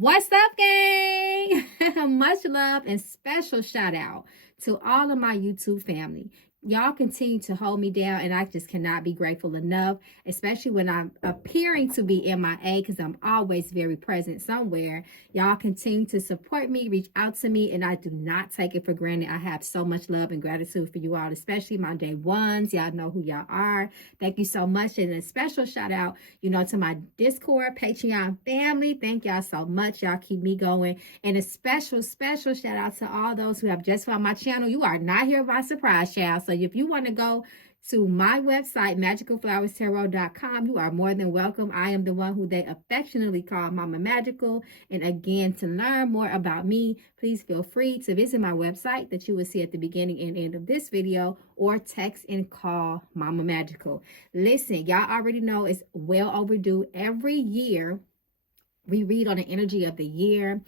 What's up, gang? Much love and special shout out to all of my YouTube family. Y'all continue to hold me down, and I just cannot be grateful enough, especially when I'm appearing to be MIA because I'm always very present somewhere. Y'all continue to support me, reach out to me, and I do not take it for granted. I have so much love and gratitude for you all, especially my day ones. Y'all know who y'all are. Thank you so much. And a special shout out, to my Discord, Patreon family. Thank y'all so much. Y'all keep me going. And a special shout out to all those who have just found my channel. You are not here by surprise, child. So if you want to go to my website, magicalflowerstarot.com, you are more than welcome. I am the one who they affectionately call Mama Magical. And again, to learn more about me, please feel free to visit my website that you will see at the beginning and end of this video, or text and call Mama Magical. Listen, y'all already know it's well overdue. Every year, we read on the energy of the year,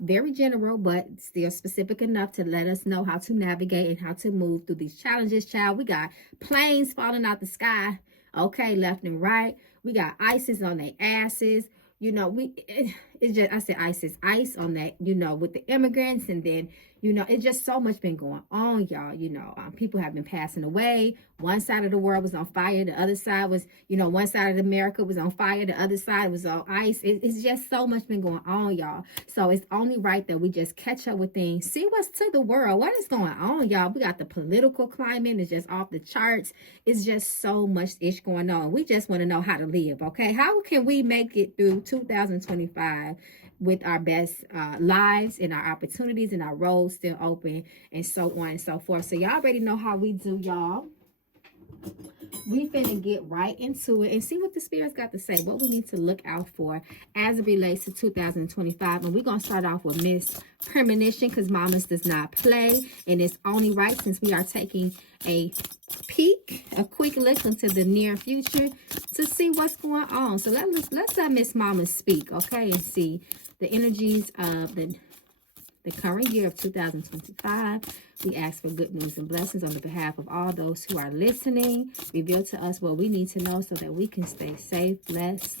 very general, but still specific enough to let us know how to navigate and how to move through these challenges, child. We got planes falling out the sky, okay, left and right. We got ISIS on their asses. It's just, I said ice on that, with the immigrants. And then, it's just so much been going on, y'all. People have been passing away. One side of the world was on fire. The other side was, one side of America was on fire. The other side was on ice. It's just so much been going on, y'all. So it's only right that we just catch up with things. See what's to the world. What is going on, y'all? We got the political climate. It's just off the charts. It's just so much ish going on. We just want to know how to live, okay? How can we make it through 2025 with our best lives and our opportunities and our roles still open, and so on and so forth? So y'all already know how we do, y'all. We finna get right into it and see what the spirits got to say, what we need to look out for as it relates to 2025. And we're going to start off with Miss Premonition, because Mamas does not play. And it's only right, since we are taking a peek, a quick look into the near future to see what's going on. So let's let Miss Mama speak, okay, and see the energies of the current year of 2025. We ask for good news and blessings on the behalf of all those who are listening. Reveal to us what we need to know so that we can stay safe, blessed,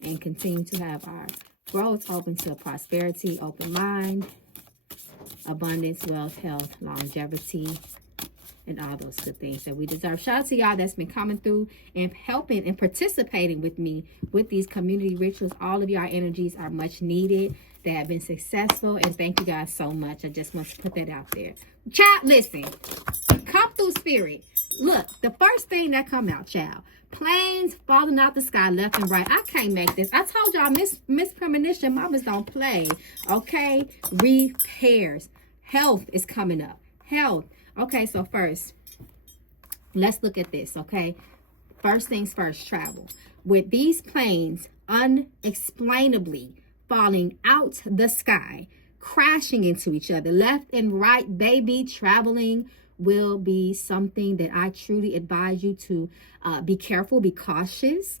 and continue to have our growth open to prosperity, open mind, abundance, wealth, health, longevity, and all those good things that we deserve. Shout out to y'all that's been coming through and helping and participating with me with these community rituals. All of y'all energies are much needed. They have been successful, and thank you guys so much. I just want to put that out there. Child, listen. Come through, spirit. Look, the first thing that come out, child. Planes falling out the sky left and right. I can't make this. I told y'all, Miss Premonition, mamas don't play. Okay? Repairs. Health is coming up. Health. Okay, so first, let's look at this, okay? First things first, travel. With these planes unexplainably falling out the sky, crashing into each other, left and right, baby, traveling will be something that I truly advise you to be careful, be cautious,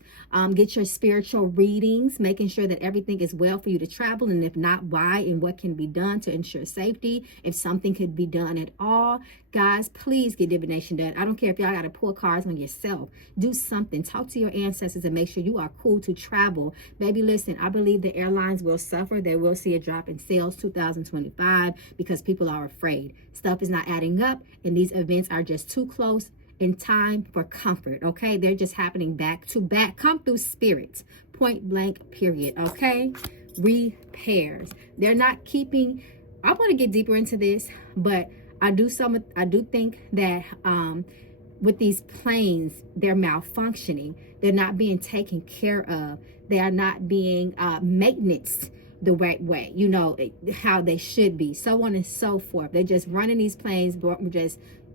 get your spiritual readings, making sure that everything is well for you to travel, and if not, why and what can be done to ensure safety, if something could be done at all. Guys, please get divination done. I don't care if y'all got to pull cards on yourself. Do something. Talk to your ancestors and make sure you are cool to travel. Baby, listen, I believe the airlines will suffer. They will see a drop in sales 2025 because people are afraid. Stuff is not adding up, and these events are just too close in time for comfort, okay? They're just happening back to back. Come through, spirit. Point blank, period, okay? Repairs. They're not keeping... I want to get deeper into this, but I do think that with these planes, they're malfunctioning. They're not being taken care of. They are not being maintenance the right way, how they should be, so on and so forth. They're just running these planes,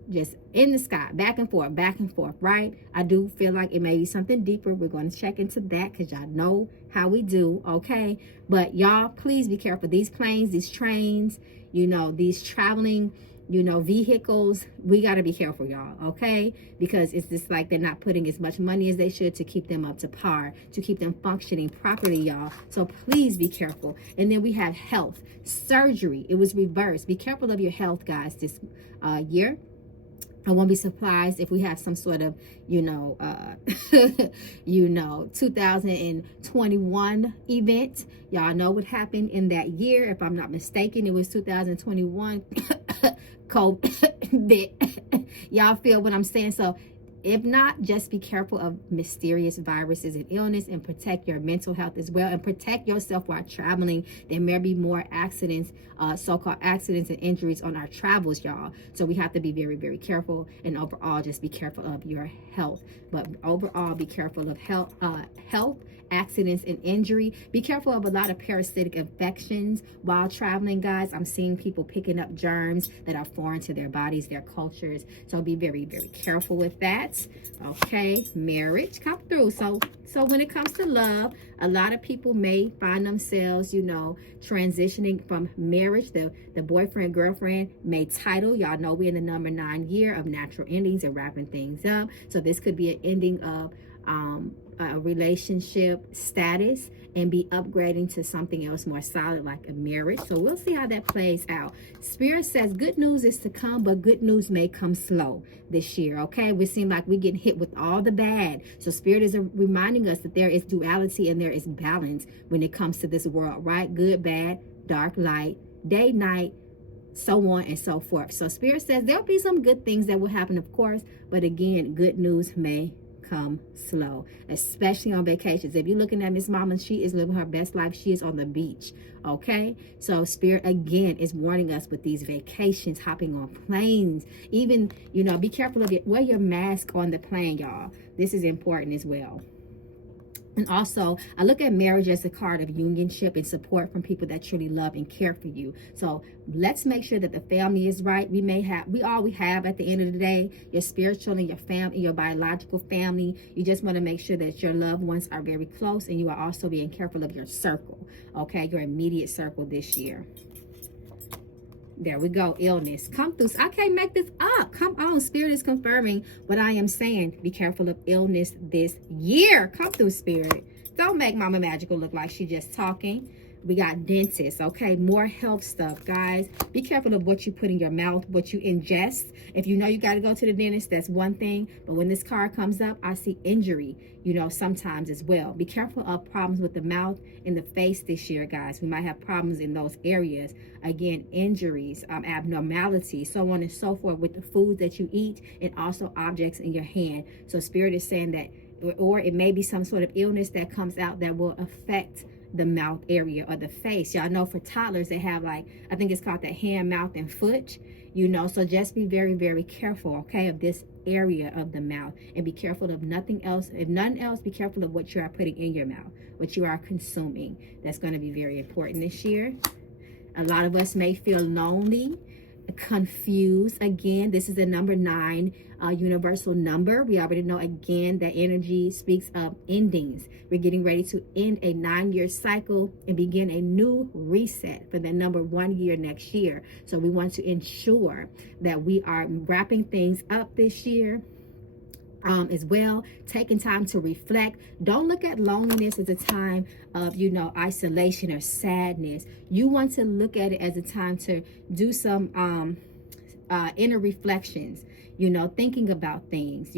just in the sky, back and forth, right? I do feel like it may be something deeper. We're going to check into that because y'all know how we do, okay? But y'all, please be careful. These planes, these trains, these traveling, vehicles, we got to be careful, y'all, okay? Because it's just like they're not putting as much money as they should to keep them up to par, to keep them functioning properly, y'all. So please be careful. And then we have health, surgery. It was reversed. Be careful of your health, guys, this year. I won't be surprised if we have some sort of, 2021 event. Y'all know what happened in that year. If I'm not mistaken, it was 2021 COVID. Y'all feel what I'm saying? So if not, just be careful of mysterious viruses and illness, and protect your mental health as well, and protect yourself while traveling. There may be more accidents, so-called accidents and injuries on our travels, y'all. So we have to be very, very careful, and overall just be careful of your health. But overall, be careful of health, accidents and injury. Be careful of a lot of parasitic infections while traveling, guys. I'm seeing people picking up germs that are foreign to their bodies, their cultures. So be very, very careful with that. Okay, marriage, come through. So when it comes to love, a lot of people may find themselves, transitioning from marriage. The boyfriend, girlfriend may title. Y'all know we're in the number 9 year of natural endings and wrapping things up. So this could be an ending of a relationship status and be upgrading to something else more solid, like a marriage. So we'll see how that plays out. Spirit says good news is to come, but good news may come slow this year. Okay, we seem like we're getting hit with all the bad. So Spirit is reminding us that there is duality and there is balance when it comes to this world, right? Good, bad, dark, light, day, night, so on and so forth. So Spirit says there'll be some good things that will happen, of course, but again, good news may come slow, especially on vacations. If you're looking at Miss Mama, she is living her best life. She is on the beach. Okay, so Spirit again is warning us with these vacations, hopping on planes, even, be careful of it. Wear your mask on the plane, y'all. This is important as well. And also, I look at marriage as a card of unionship and support from people that truly love and care for you. So let's make sure that the family is right. We have at the end of the day, your spiritual and your family, your biological family. You just want to make sure that your loved ones are very close, and you are also being careful of your circle, okay, your immediate circle this year. There we go. Illness. Come through. I can't make this up. Come on. Spirit is confirming what I am saying. Be careful of illness this year. Come through, Spirit. Don't make Mama Magical look like she's just talking. We got dentists, okay? More health stuff, guys. Be careful of what you put in your mouth, what you ingest. If you know you got to go to the dentist, that's one thing. But when this card comes up, I see injury, sometimes as well. Be careful of problems with the mouth and the face this year, guys. We might have problems in those areas. Again, injuries, abnormalities, so on and so forth with the food that you eat, and also objects in your hand. So Spirit is saying that, or it may be some sort of illness that comes out that will affect the mouth area or the face. Y'all know for toddlers, they have I think it's called the hand, mouth, and foot, so just be very, very careful, okay, of this area of the mouth, and be careful of nothing else. If nothing else, be careful of what you are putting in your mouth, what you are consuming. That's going to be very important this year. A lot of us may feel lonely, confused. Again, this is the number 9 universal number. We already know again that energy speaks of endings. We're getting ready to end a 9-year cycle and begin a new reset for the number 1 year next year. So we want to ensure that we are wrapping things up this year. As well, taking time to reflect. Don't look at loneliness as a time of, isolation or sadness. You want to look at it as a time to do some inner reflections, thinking about things,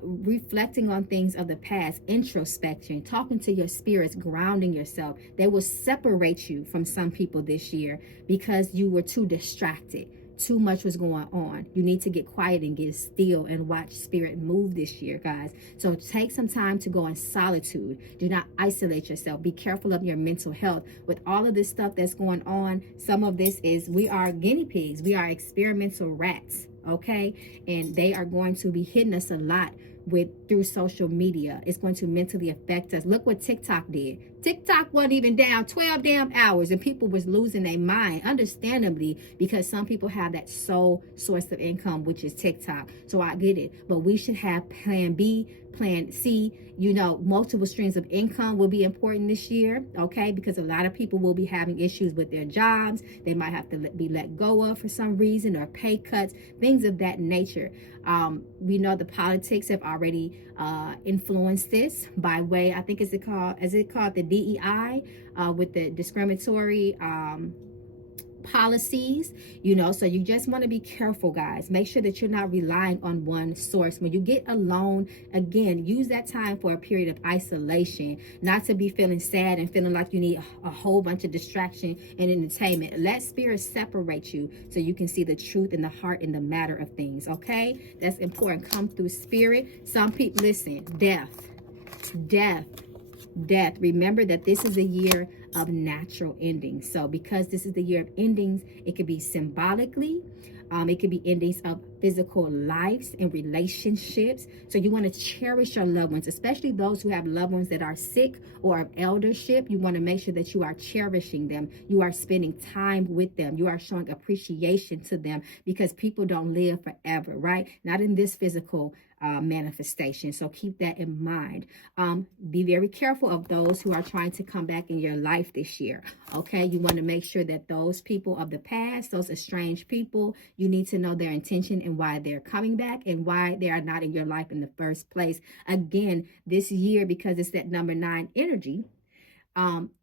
reflecting on things of the past, introspection, talking to your spirits, grounding yourself. They will separate you from some people this year because you were too distracted. Too much was going on. You need to get quiet and get still and watch Spirit move this year, guys. So take some time to go in solitude. Do not isolate yourself. Be careful of your mental health. With all of this stuff that's going on, some of this is, we are guinea pigs. We are experimental rats, okay? And they are going to be hitting us a lot through social media. It's going to mentally affect us. Look what TikTok did. TikTok wasn't even down 12 damn hours, and people was losing their mind, understandably, because some people have that sole source of income, which is TikTok. So I get it, but we should have plan B, plan C. Multiple streams of income will be important this year, okay? Because a lot of people will be having issues with their jobs. They might have to be let go of for some reason, or pay cuts, things of that nature. We know the politics have already influenced this by way, I think, is it called the DEI, with the discriminatory policies, you know. So you just want to be careful, guys. Make sure that you're not relying on one source. When you get alone, again, use that time for a period of isolation, not to be feeling sad and feeling like you need a whole bunch of distraction and entertainment. Let spirit separate you so you can see the truth in the heart and the matter of things. Okay, that's important. Come through spirit. Some people, listen, death death. Remember that this is a year of natural endings. So because this is the year of endings, it could be symbolically, it could be endings of physical lives and relationships. So you want to cherish your loved ones, especially those who have loved ones that are sick or of eldership. You want to make sure that you are cherishing them. You are spending time with them. You are showing appreciation to them, because people don't live forever, right? Not in this physical manifestation. So keep that in mind. Be very careful of those who are trying to come back in your life this year. Okay, you want to make sure that those people of the past, those estranged people, you need to know their intention and why they're coming back and why they are not in your life in the first place. Again, this year, because it's that number 9 energy,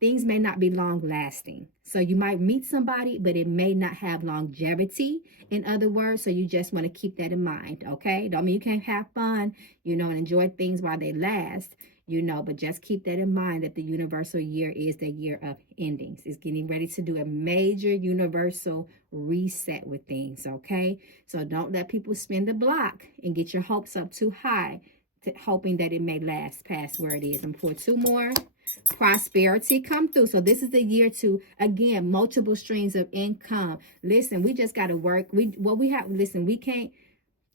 things may not be long lasting. So you might meet somebody, but it may not have longevity, in other words. So you just want to keep that in mind. Okay, don't mean you can't have fun, you know, and enjoy things while they last, you know, but just keep that in mind, that the universal year is the year of endings. It's getting ready to do a major universal reset with things. Okay, so don't let people spin the block and get your hopes up too high, hoping that it may last past where it is. I'm for 2 more. Prosperity come through. So this is the year to, again, multiple streams of income. Listen, we just got to work. We can't,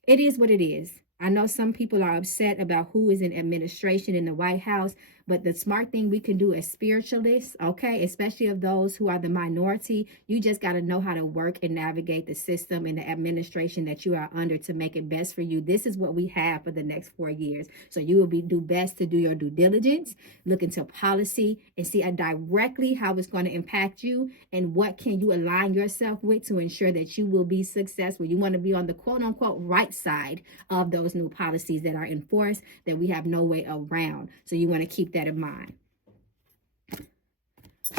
it is what it is. I know some people are upset about who is in administration in the White House, but the smart thing we can do as spiritualists, okay, especially of those who are the minority, you just got to know how to work and navigate the system and the administration that you are under to make it best for you. This is what we have for the next 4 years. So you will do best to do your due diligence, look into policy, and see directly how it's going to impact you and what can you align yourself with to ensure that you will be successful. You want to be on the quote unquote right side of those new policies that are enforced that we have no way around. So you want to keep that in mind.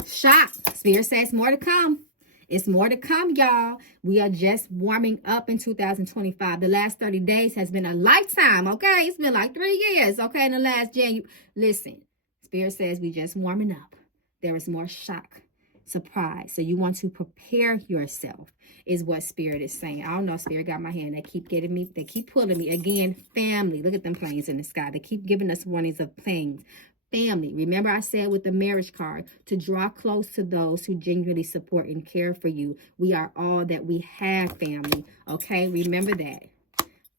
Shock. Spirit says more to come. It's more to come, y'all. We are just warming up in 2025. The last 30 days has been a lifetime, okay? It's been like 3 years, okay? In the last January. Listen, Spirit says we just warming up. There is more shock, surprise. So you want to prepare yourself, is what Spirit is saying. I don't know, Spirit got my hand. They keep getting me. They keep pulling me. Again, family. Look at them planes in the sky. They keep giving us warnings of planes. Family. Remember I said with the marriage card to draw close to those who genuinely support and care for you. We are all that we have, family. Okay, remember that.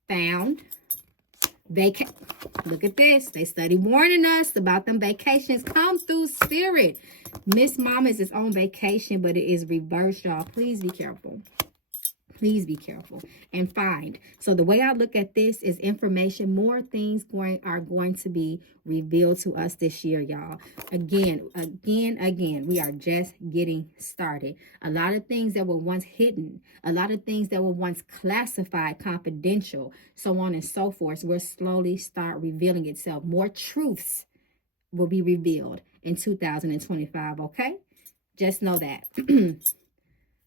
Found. Look at this. They study warning us about them vacations. Come through, Spirit. Miss Mama's is on vacation, but it is reversed, y'all. Please be careful. Please be careful and find. So the way I look at this is information. More things are going to be revealed to us this year, y'all. Again, we are just getting started. A lot of things that were once hidden, a lot of things that were once classified, confidential, so on and so forth, will slowly start revealing itself. More truths will be revealed in 2025, okay? Just know that.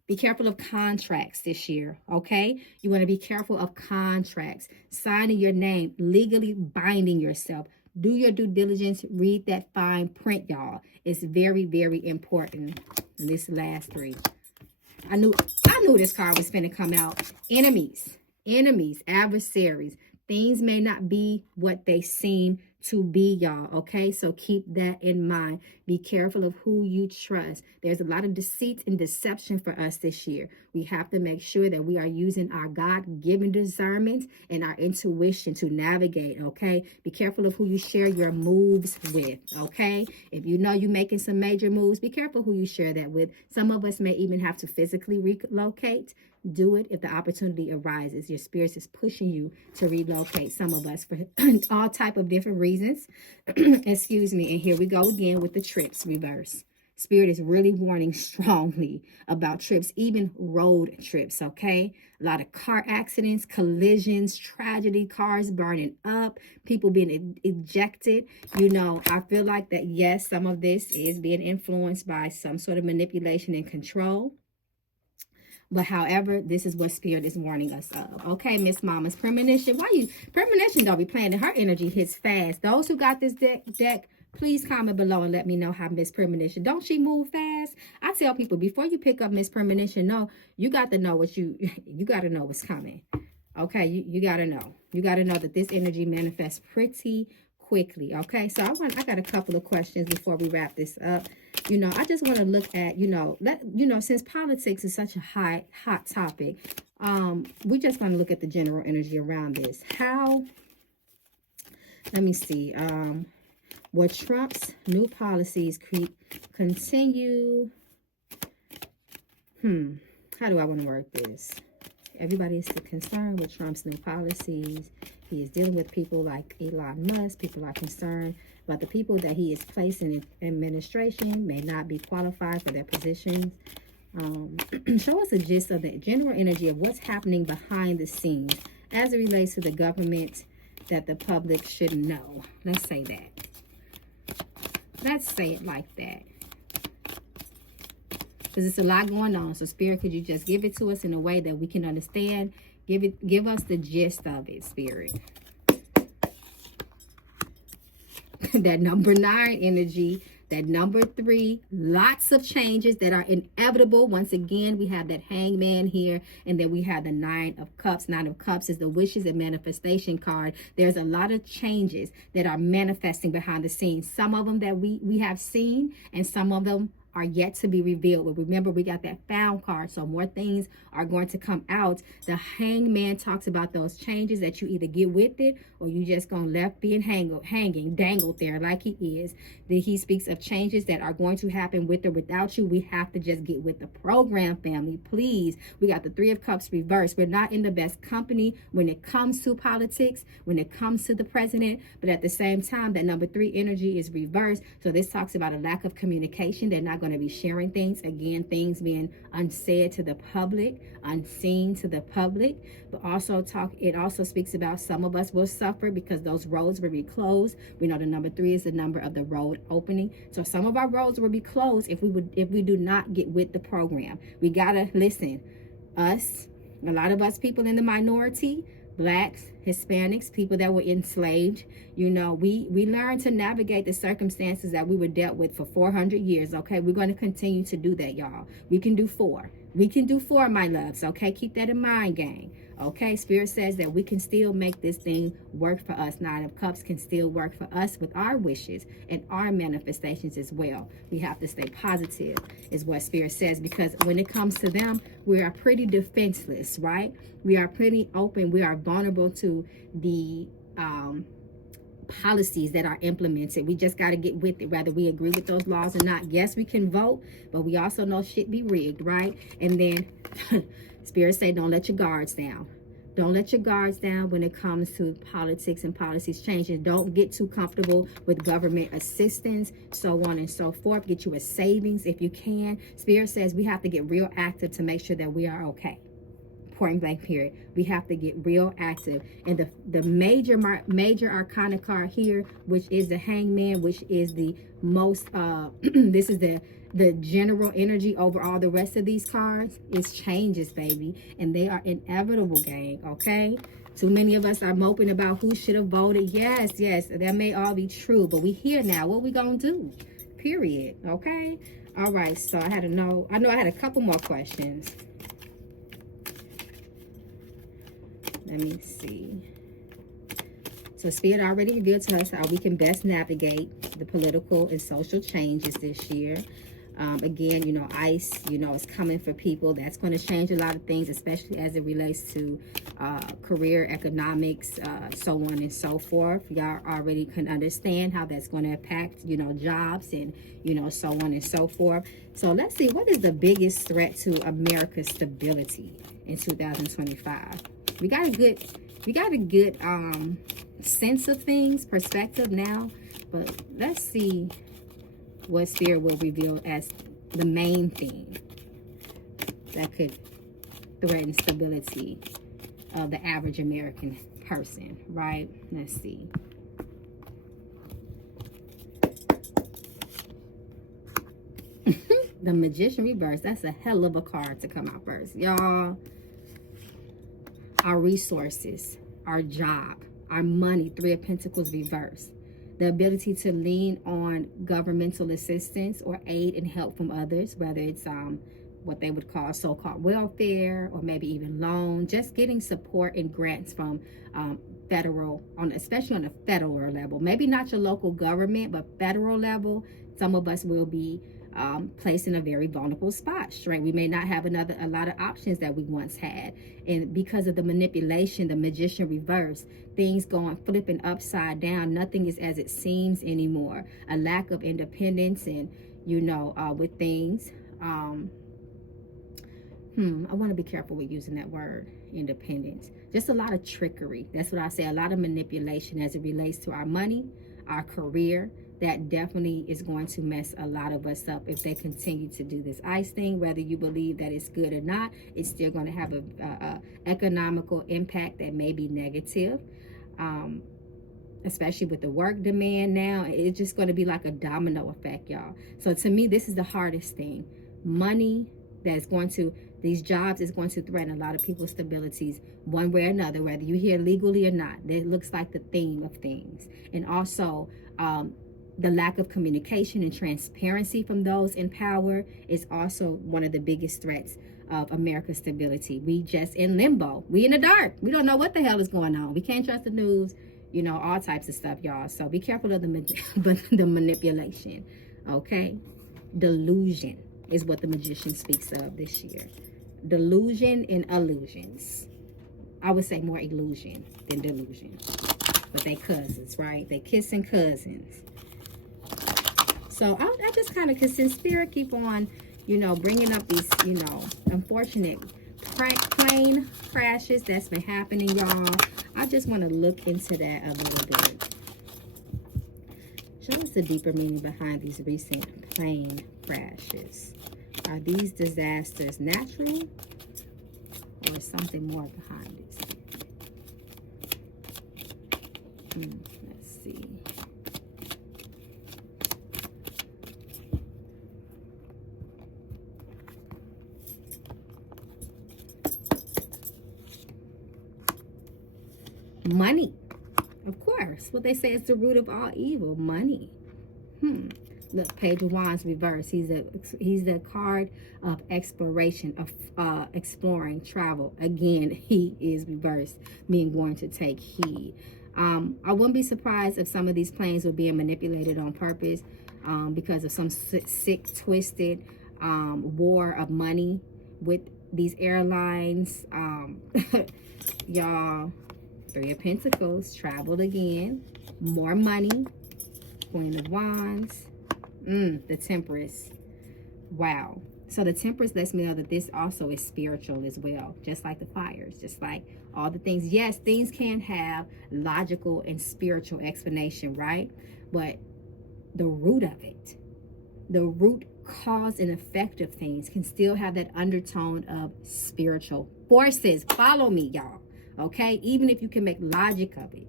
Be careful of contracts this year, okay? You want to be careful of contracts. Signing your name, legally binding yourself. Do your due diligence. Read that fine print, y'all. It's very, very important. And this last 3. I knew this card was going to come out. Enemies, adversaries. Things may not be what they seem to be, y'all, okay? So keep that in mind. Be careful of who you trust. There's a lot of deceit and deception for us this year. We have to make sure that we are using our God-given discernment and our intuition to navigate, okay? Be careful of who you share your moves with, okay? If you know you're making some major moves, be careful who you share that with. Some of us may even have to physically relocate. Do it if the opportunity arises. Your spirit is pushing you to relocate. Some of us for all type of different reasons. Excuse me. And here we go again with the trips reverse. Spirit is really warning strongly about trips, even road trips, okay? A lot of car accidents, collisions, tragedy, cars burning up, people being ejected. You know, I feel like that, yes, some of this is being influenced by some sort of manipulation and control. But however, this is what Spirit is warning us of. Okay, Miss Mama's premonition. Premonition don't be playing. Her energy hits fast. Those who got this deck, please comment below and let me know how Miss Premonition. Don't she move fast? I tell people, before you pick up Miss Premonition, no, you got to know what you got to know what's coming. Okay, you got to know. You got to know that this energy manifests pretty quickly. Okay, so I got a couple of questions before we wrap this up. I just want to look at, since politics is such a hot topic, we're just going to look at the general energy around this. Let me see, will Trump's new policies continue? How do I want to work this? Everybody is concerned with Trump's new policies. He is dealing with people like Elon Musk. People are concerned about the people that he is placing in administration may not be qualified for their positions. Show us a gist of the general energy of what's happening behind the scenes as it relates to the government that the public should know. Let's say that. Let's say it like that. Because it's a lot going on. So Spirit, could you just give it to us in a way that we can understand? Give us the gist of it, Spirit. That number 9 energy, that number 3, lots of changes that are inevitable. Once again, we have that Hangman here, and then we have the 9 of Cups. 9 of Cups is the wishes and manifestation card. There's a lot of changes that are manifesting behind the scenes. Some of them that we have seen, and some of them are yet to be revealed. But remember, we got that Found card, so more things are going to come out. The Hangman talks about those changes that you either get with it or you just gonna left being hanging, dangled there like he is. Then he speaks of changes that are going to happen with or without you. We have to just get with the program, family, please. We got the 3 of Cups reversed. We're not in the best company when it comes to politics, when it comes to the president, but at the same time, that number 3 energy is reversed. So this talks about a lack of communication. They're not going to be sharing things. Again, things being unsaid to the public, unseen to the public. But it also speaks about some of us will suffer because those roads will be closed. We know the number 3 is the number of the road opening. So some of our roads will be closed if we do not get with the program. We gotta listen. A lot of us people in the minority, Blacks, Hispanics, people that were enslaved, we learned to navigate the circumstances that we were dealt with for 400 years, okay? We're going to continue to do that, y'all. We can do 4. We can do 4, my loves, okay? Keep that in mind, gang. Okay, Spirit says that we can still make this thing work for us. 9 of Cups can still work for us with our wishes and our manifestations as well. We have to stay positive, is what Spirit says, because when it comes to them, we are pretty defenseless, right? We are pretty open. We are vulnerable to the policies that are implemented. We just got to get with it, whether we agree with those laws or not. Yes, we can vote, but we also know shit be rigged, right? And then Spirit say, don't let your guards down. Don't let your guards down when it comes to politics and policies changing. Don't get too comfortable with government assistance, so on and so forth. Get you a savings if you can. Spirit says we have to get real active to make sure that we are okay. Point blank period. We have to get real active. And the major arcana card here, which is the Hangman, which is the most this is the general energy over all the rest of these cards, is changes, baby, and they are inevitable, gang. Okay, too many of us are moping about who should have voted. Yes, that may all be true, but we here now. What we gonna do? Period. Okay. All right, so I know I had a couple more questions. Let me see. So Spirit already revealed to us how we can best navigate the political and social changes this year. Again, ICE, is coming for people. That's going to change a lot of things, especially as it relates to career, economics, so on and so forth. Y'all already can understand how that's going to impact, jobs and, so on and so forth. So let's see, what is the biggest threat to America's stability in 2025? We got a good sense of things, perspective now, but let's see what Spirit will reveal as the main thing that could threaten stability of the average American person, right? Let's see. The Magician reverse. That's a hell of a card to come out first. Y'all, our resources, our job, our money, Three of Pentacles reverse. The ability to lean on governmental assistance or aid and help from others, whether it's what they would call so-called welfare or maybe even loan, just getting support and grants from federal, especially on a federal level. Maybe not your local government, but federal level. Some of us will be placed in a very vulnerable spot, right? We may not have a lot of options that we once had. And because of the manipulation, the Magician reverse, things going flipping upside down, nothing is as it seems anymore. A lack of independence and, with things. I want to be careful with using that word, independence. Just a lot of trickery. That's what I say. A lot of manipulation as it relates to our money, our career. That definitely is going to mess a lot of us up if they continue to do this ICE thing. Whether you believe that it's good or not, it's still going to have a economical impact that may be negative. Especially with the work demand now, it's just going to be like a domino effect, y'all. So to me, this is the hardest thing. Money these jobs is going to threaten a lot of people's stabilities one way or another, whether you're here legally or not. That looks like the theme of things. And also, the lack of communication and transparency from those in power is also one of the biggest threats of America's stability. We just in limbo. We in the dark. We don't know what the hell is going on. We can't trust the news, all types of stuff, y'all. So be careful of the manipulation, okay? Delusion is what the Magician speaks of this year. Delusion and illusions. I would say more illusion than delusion. But they cousins, right? They kissing cousins. So I just kind of, because in spirit keep on, bringing up these, unfortunate plane crashes that's been happening, y'all. I just want to look into that a little bit. Show us the deeper meaning behind these recent plane crashes. Are these disasters natural or something more behind it? Let's see. Money. Of course. What they say is the root of all evil. Money. Look, Page of Wands reverse. He's the card of exploration, of exploring, travel. Again, he is reversed, meaning going to take heed. I wouldn't be surprised if some of these planes were being manipulated on purpose because of some sick, twisted war of money with these airlines. Y'all, Three of Pentacles, traveled again. More money. Queen of Wands. The Temperance. Wow. So the Temperance lets me know that this also is spiritual as well. Just like the fires. Just like all the things. Yes, things can have logical and spiritual explanation, right? But the root of it, the root cause and effect of things can still have that undertone of spiritual forces. Follow me, y'all. Okay? Even if you can make logic of it,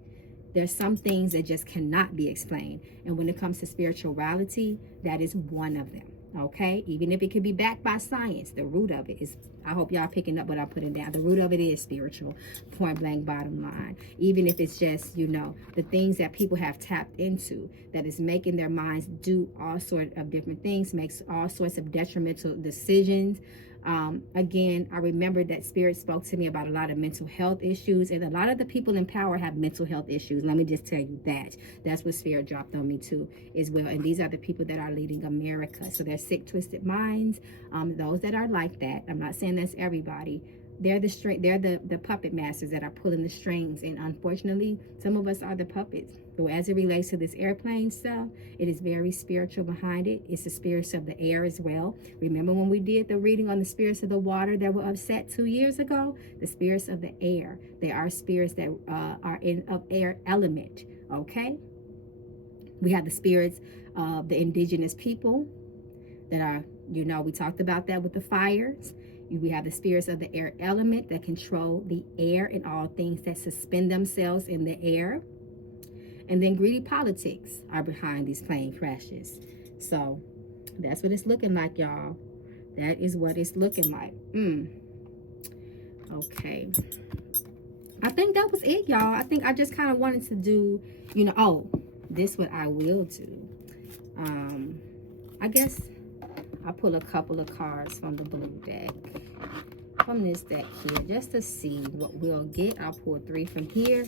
there's some things that just cannot be explained. And when it comes to spirituality, that is one of them. Okay? Even if it can be backed by science, the root of it is, I hope y'all picking up what I'm putting down. The root of it is spiritual, point blank, bottom line. Even if it's just, the things that people have tapped into that is making their minds do all sorts of different things, makes all sorts of detrimental decisions. Again, I remember that Spirit spoke to me about a lot of mental health issues, and a lot of the people in power have mental health issues. Let me just tell you that. That's what Spirit dropped on me too as well. And these are the people that are leading America. So they're sick, twisted minds. Those that are like that, I'm not saying that's everybody. They're the puppet masters that are pulling the strings, and unfortunately, some of us are the puppets. So as it relates to this airplane stuff, it is very spiritual behind it. It's the spirits of the air as well. Remember when we did the reading on the spirits of the water that were upset 2 years ago? The spirits of the air. They are spirits that are of air element. Okay. We have the spirits of the indigenous people that are, we talked about that with the fires. We have the spirits of the air element that control the air and all things that suspend themselves in the air. And then greedy politics are behind these plane crashes. So That's what it's looking like, y'all. That is what it's looking like. Okay. I think that was it, y'all. I think I just kind of wanted to do, oh, this what I will do. I guess I'll pull a couple of cards from the blue deck. From this deck here, just to see what we'll get. I'll pull 3 from here.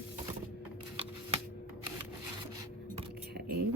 Okay.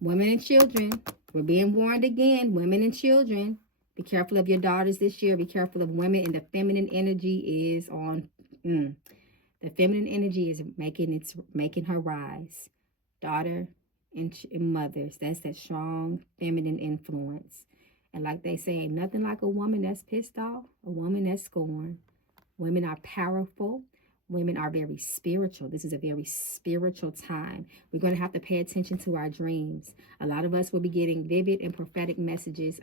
Women and children. We're being warned again. Women and children. Be careful of your daughters this year. Be careful of women. And the feminine energy is on. The feminine energy is making her rise. Daughter and mothers. That's that strong feminine influence. And like they say, ain't nothing like a woman that's pissed off. A woman that's scorned. Women are powerful. Women are very spiritual. This is a very spiritual time. We're going to have to pay attention to our dreams. A lot of us will be getting vivid and prophetic messages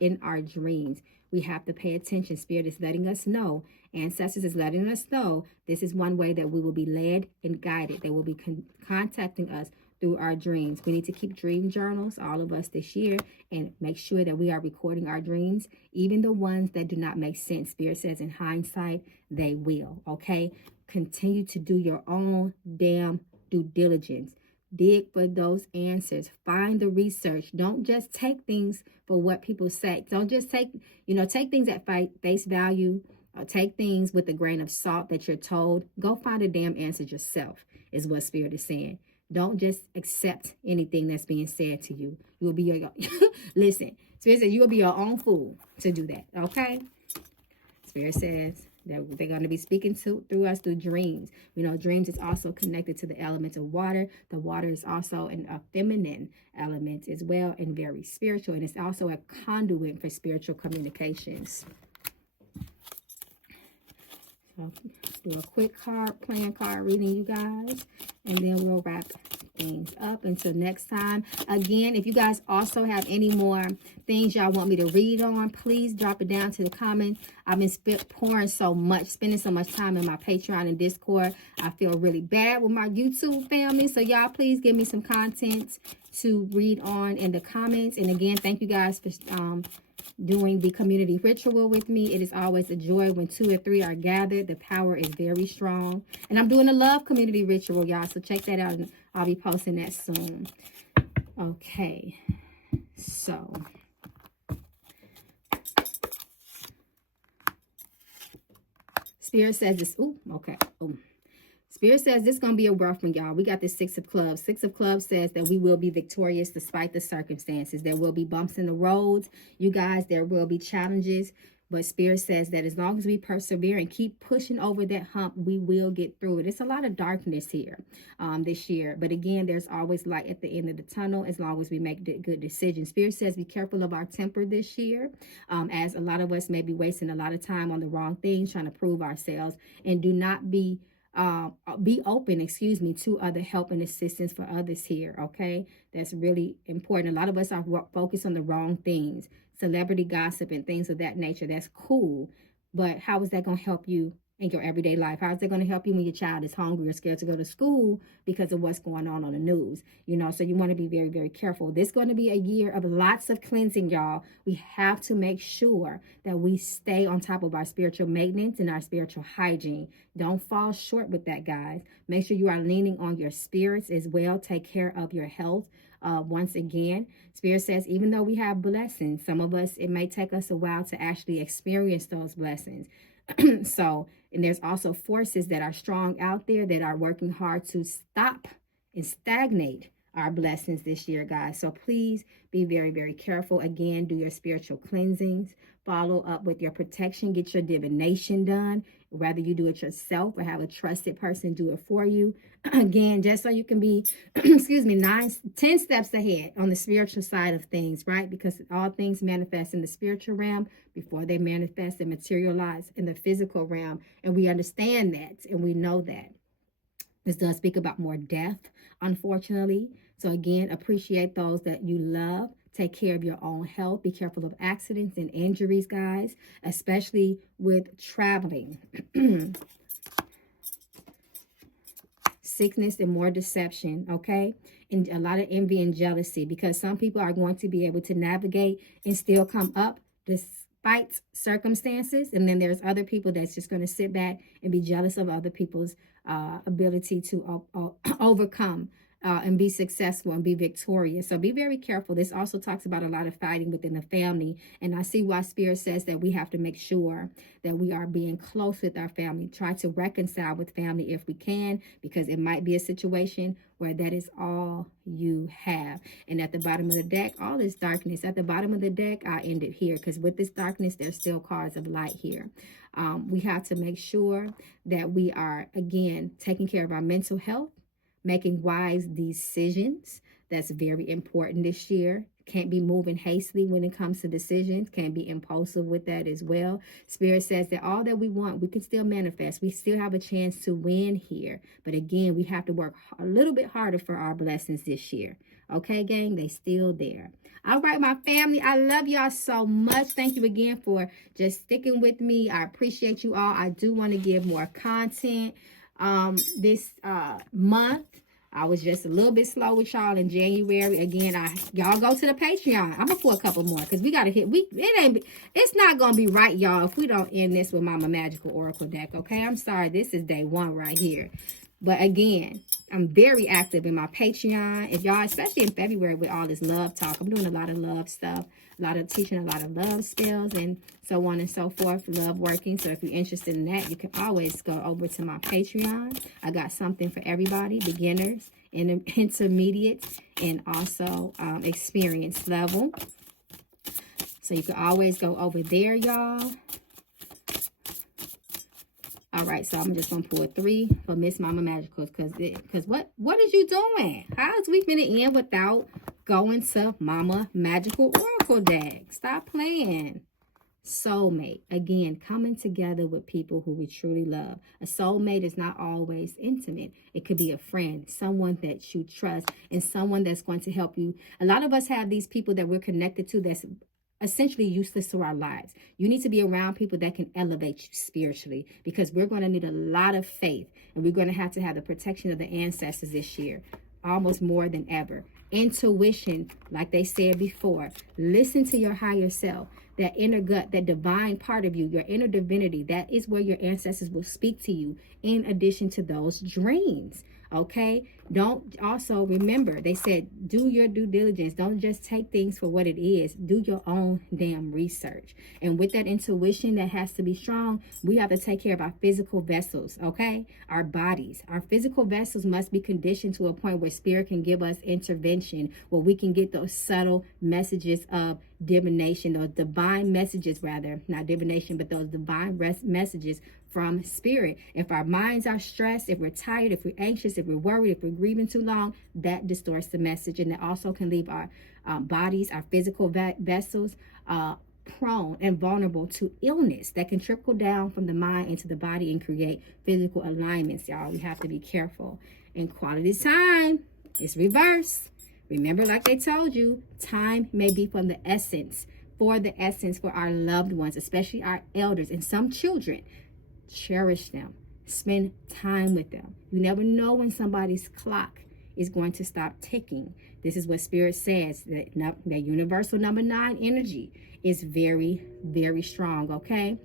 in our dreams. We have to pay attention. Spirit is letting us know. Ancestors is letting us know. This is one way that we will be led and guided. They will be contacting us through our dreams. We need to keep dream journals, all of us this year, and make sure that we are recording our dreams, even the ones that do not make sense. Spirit says in hindsight, they will, okay? Continue to do your own damn due diligence. Dig for those answers. Find the research. Don't just take things for what people say. Don't just take things at face value. Or take things with a grain of salt that you're told. Go find a damn answer yourself, is what Spirit is saying. Don't just accept anything that's being said to you. You will be your listen. Spirit says you will be your own fool to do that. Okay. Spirit says that they're going to be speaking through us through dreams. Dreams is also connected to the element of water. The water is also a feminine element as well, and very spiritual. And it's also a conduit for spiritual communications. So do a quick playing card reading, you guys, and then we'll wrap things up until next time. Again, if you guys also have any more things y'all want me to read on, please drop it down to the comment. I've been spending so much time in my Patreon and Discord. I feel really bad with my YouTube family, so y'all please give me some content to read on in the comments. And again, thank you guys for doing the community ritual with me. It is always a joy when 2 or 3 are gathered. The power is very strong. And I'm doing a love community ritual, y'all. So check that out. And I'll be posting that soon. Okay. So. Spirit says this. Ooh, okay. Ooh. Spirit says this is going to be a rough one, y'all. We got the 6 of Clubs. 6 of Clubs says that we will be victorious despite the circumstances. There will be bumps in the roads. You guys, there will be challenges. But Spirit says that as long as we persevere and keep pushing over that hump, we will get through it. It's a lot of darkness here this year. But again, there's always light at the end of the tunnel as long as we make good decisions. Spirit says be careful of our temper this year, as a lot of us may be wasting a lot of time on the wrong things, trying to prove ourselves. And do not be open, to other help and assistance for others here, okay? That's really important. A lot of us are focused on the wrong things, celebrity gossip and things of that nature. That's cool, but how is that going to help you in your everyday life? How is that going to help you when your child is hungry or scared to go to school because of what's going on the news? So you want to be very, very careful. This is going to be a year of lots of cleansing, y'all. We have to make sure that we stay on top of our spiritual maintenance and our spiritual hygiene. Don't fall short with that, guys. Make sure you are leaning on your spirits as well. Take care of your health. Once again, Spirit says, even though we have blessings, some of us, it may take us a while to actually experience those blessings. So, and there's also forces that are strong out there that are working hard to stop and stagnate our blessings this year, guys. So please be very, very careful. Again, do your spiritual cleansings. Follow up with your protection. Get your divination done. Whether you do it yourself or have a trusted person do it for you. Again, just so you can be, excuse me, 10 steps ahead on the spiritual side of things, right? Because all things manifest in the spiritual realm before they manifest and materialize in the physical realm. And we understand that and we know that. This does speak about more death, unfortunately. So again, appreciate those that you love. Take care of your own health. Be careful of accidents and injuries, guys, especially with traveling. Sickness and more deception, okay? And a lot of envy and jealousy, because some people are going to be able to navigate and still come up despite circumstances. And then there's other people that's just going to sit back and be jealous of other people's ability to overcome and be successful and be victorious. So be very careful. This also talks about a lot of fighting within the family. And I see why Spirit says that we have to make sure that we are being close with our family. Try to reconcile with family if we can, because it might be a situation where that is all you have. And at the bottom of the deck, all this darkness. At the bottom of the deck, I end it here, because with this darkness, there's still cards of light here. We have to make sure that we are, again, taking care of our mental health, making wise decisions. That's very important this year. Can't be moving hastily when it comes to decisions. Can't be impulsive with that as well. Spirit says that all that we want, we can still manifest. We still have a chance to win here. But again, we have to work a little bit harder for our blessings this year. Okay, gang? They still there. All right, my family, I love y'all so much. Thank you again for just sticking with me. I appreciate you all. I do want to give more content this month. I was just a little bit slow with y'all in January. Again, y'all go to the Patreon. I'm gonna pull a couple more, because we gotta hit. It's not gonna be right, y'all, if we don't end this with Mama Magical Oracle deck. Okay, I'm sorry. This is day one right here. But again, I'm very active in my Patreon. If y'all, especially in February with all this love talk, I'm doing a lot of love stuff, teaching a lot of love spells and so on and so forth, love working. So if you're interested in that, you can always go over to my Patreon. I got something for everybody, beginners, intermediate, and also experienced level. So you can always go over there, y'all. All right, so I'm just gonna pull 3 for Miss Mama Magicals, because what is you doing? How is we finna end without going to Mama Magical Oracle deck? Stop playing. Soulmate, again, coming together with people who we truly love. A soulmate is not always intimate. It could be a friend, someone that you trust, and someone that's going to help you. A lot of us have these people that we're connected to that's essentially useless to our lives. You need to be around people that can elevate you spiritually, because we're going to need a lot of faith, and we're going to have the protection of the ancestors this year, almost more than ever. Intuition, like they said before, listen to your higher self, that inner gut, that divine part of you, your inner divinity. That is where your ancestors will speak to you, in addition to those dreams. Okay, don't also remember, they said, do your due diligence. Don't just take things for what it is. Do your own damn research. And with that intuition that has to be strong, we have to take care of our physical vessels. Okay, our bodies, our physical vessels must be conditioned to a point where spirit can give us intervention, where we can get those subtle messages of divination, those divine messages, rather, not divination, but those divine messages from spirit. If our minds are stressed, if we're tired, if we're anxious, if we're worried, if we're grieving too long, that distorts the message. And it also can leave our bodies, our physical vessels, prone and vulnerable to illness that can trickle down from the mind into the body and create physical alignments, y'all. We have to be careful. And quality time is reverse. Remember, like they told you, time may be from the essence, for our loved ones, especially our elders and some children. Cherish them. Spend time with them. You never know when somebody's clock is going to stop ticking. This is what Spirit says, that universal number 9 energy is very, very strong, okay?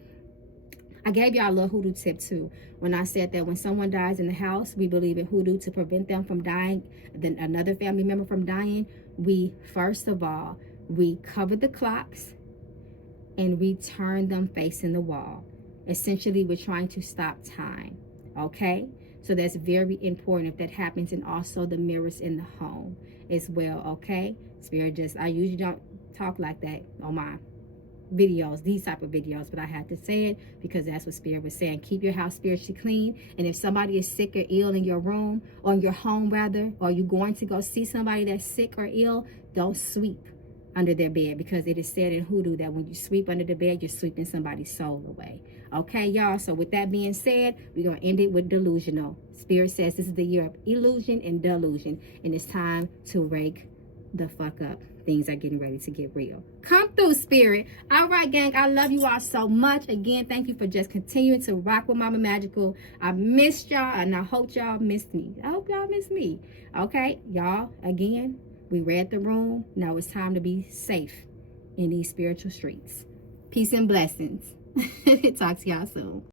I gave y'all a little hoodoo tip too, when I said that when someone dies in the house, we believe in hoodoo to prevent them from dying, then another family member from dying. We, first of all, we cover the clocks and we turn them facing the wall. Essentially, we're trying to stop time, okay? So that's very important if that happens. And also the mirrors in the home as well, okay? Spirit I usually don't talk like that on my videos, these type of videos, but I had to say it because that's what Spirit was saying. Keep your house spiritually clean. And if somebody is sick or ill in your room, or in your home rather, or you're going to go see somebody that's sick or ill, don't sweep under their bed, because it is said in hoodoo that when you sweep under the bed, you're sweeping somebody's soul away. Okay, y'all? So with that being said, we're going to end it with delusional. Spirit says this is the year of illusion and delusion, and it's time to rake the fuck up. Things are getting ready to get real. Come through, Spirit. All right, gang. I love you all so much. Again, thank you for just continuing to rock with Mama Magical. I missed y'all, and I hope y'all missed me. I hope y'all missed me. Okay, y'all, again, we read the room. Now it's time to be safe in these spiritual streets. Peace and blessings. Talk to y'all soon.